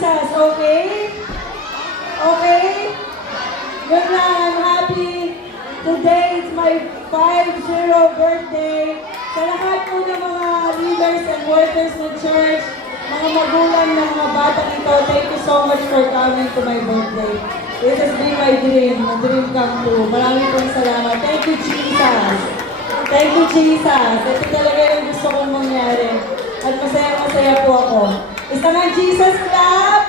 Jesus, okay? Okay? Good lang, I'm happy. Today is my 50 birthday. Sa lahat po ng mga leaders and workers ng church, mga magulang ng mga batang ito, thank you so much for coming to my birthday. This has been my dream come true. Maraming pong salamat. Thank you, Jesus. Thank you, Jesus. Ito talaga yung gusto kong mangyari. At masaya-masaya po ako. Isa nga, Jesus Club!